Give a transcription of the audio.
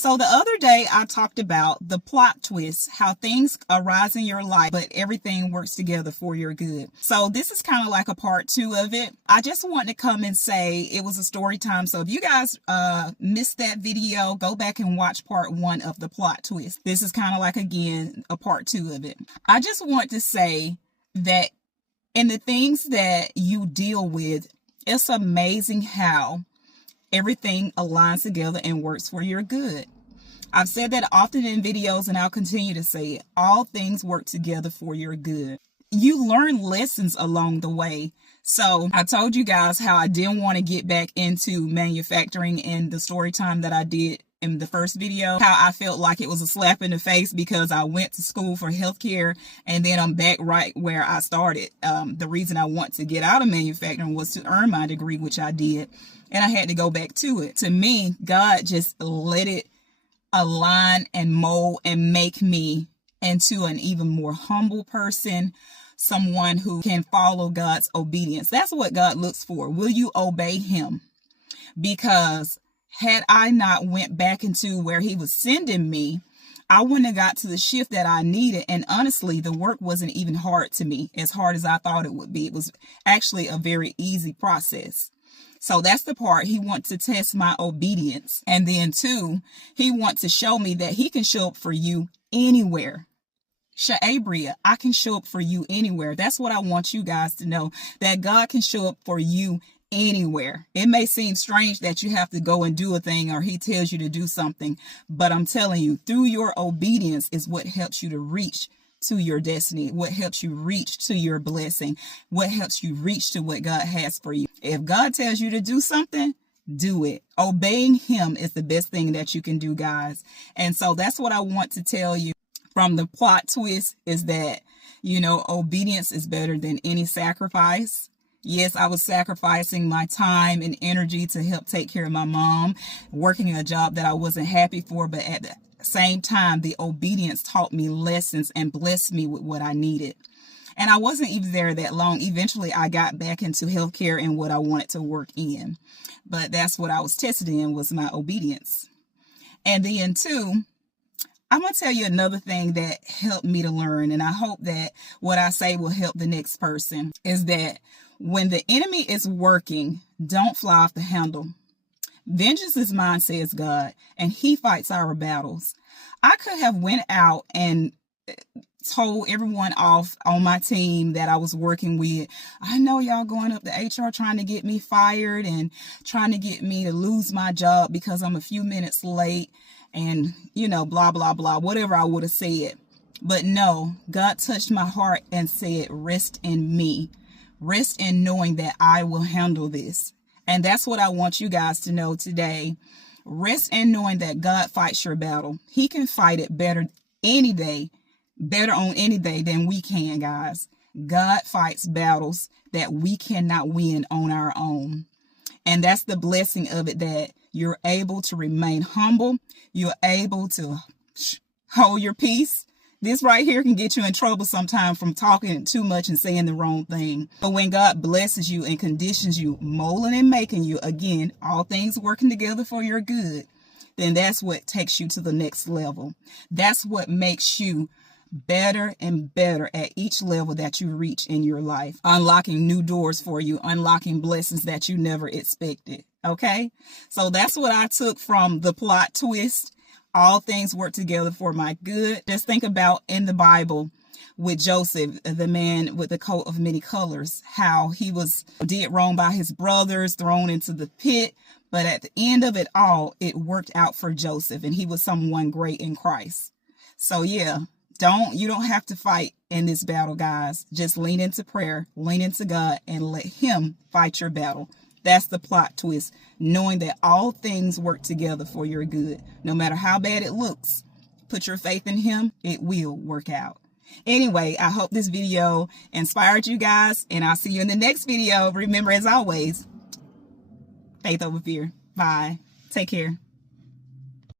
So the other day I talked about the plot twist, how things arise in your life, but everything works together for your good. So this is kind of like a part 2 of it. I just want to come and say it was a story time. So if you guys missed that video, go back and watch part 1 of the plot twist. This is kind of like, again, a part 2 of it. I just want to say that in the things that you deal with, it's amazing how everything aligns together and works for your good. I've said that often in videos, and I'll continue to say it. All things work together for your good. You learn lessons along the way. So I told you guys how I didn't want to get back into manufacturing in the story time that I did in the first video, how I felt like it was a slap in the face because I went to school for healthcare and then I'm back right where I started. The reason I want to get out of manufacturing was to earn my degree, which I did, and I had to go back to it. To me, God just let it align and mold and make me into an even more humble person, someone who can follow God's obedience. That's what God looks for. Will you obey him? Because had I not went back into where he was sending me, I wouldn't have got to the shift that I needed. And honestly, the work wasn't even hard to me, as hard as I thought it would be. It was actually a very easy process. So that's the part. He wants to test my obedience. And then 2, he wants to show me that he can show up for you anywhere. Sha-Abria, I can show up for you anywhere. That's what I want you guys to know, that God can show up for you anywhere. It may seem strange that you have to go and do a thing or he tells you to do something, but I'm telling you, through your obedience is what helps you to reach to your destiny, what helps you reach to your blessing, what helps you reach to what God has for you. If God tells you to do something, do it. Obeying him is the best thing that you can do, guys. And so that's what I want to tell you from the plot twist, is that, obedience is better than any sacrifice. Yes, I was sacrificing my time and energy to help take care of my mom, working a job that I wasn't happy for, but at the same time, the obedience taught me lessons and blessed me with what I needed. And I wasn't even there that long. Eventually, I got back into healthcare and what I wanted to work in. But that's what I was tested in, was my obedience. And then 2, I'm going to tell you another thing that helped me to learn, and I hope that what I say will help the next person, is that when the enemy is working, don't fly off the handle. Vengeance is mine, says God, and he fights our battles. I could have went out and told everyone off on my team that I was working with, I know y'all going up to HR trying to get me fired and trying to get me to lose my job because I'm a few minutes late and, blah, blah, blah, whatever I would have said. But no, God touched my heart and said, rest in me. Rest in knowing that I will handle this. And that's what I want you guys to know today. Rest in knowing that God fights your battle. He can fight it better any day, better on any day than we can, guys. God fights battles that we cannot win on our own. And that's the blessing of it, that you're able to remain humble. You're able to hold your peace. This right here can get you in trouble sometimes from talking too much and saying the wrong thing. But when God blesses you and conditions you, molding and making you, again, all things working together for your good, then that's what takes you to the next level. That's what makes you better and better at each level that you reach in your life, unlocking new doors for you, unlocking blessings that you never expected. Okay? So that's what I took from the plot twist. All things work together for my good. Just think about in the Bible with Joseph, the man with the coat of many colors, how he did wrong by his brothers, thrown into the pit. But at the end of it all, it worked out for Joseph, and he was someone great in Christ. So yeah, you don't have to fight in this battle, guys. Just lean into prayer, lean into God, and let him fight your battle. That's the plot twist, knowing that all things work together for your good. No matter how bad it looks, put your faith in him, it will work out. Anyway, I hope this video inspired you guys, and I'll see you in the next video. Remember, as always, faith over fear. Bye. Take care.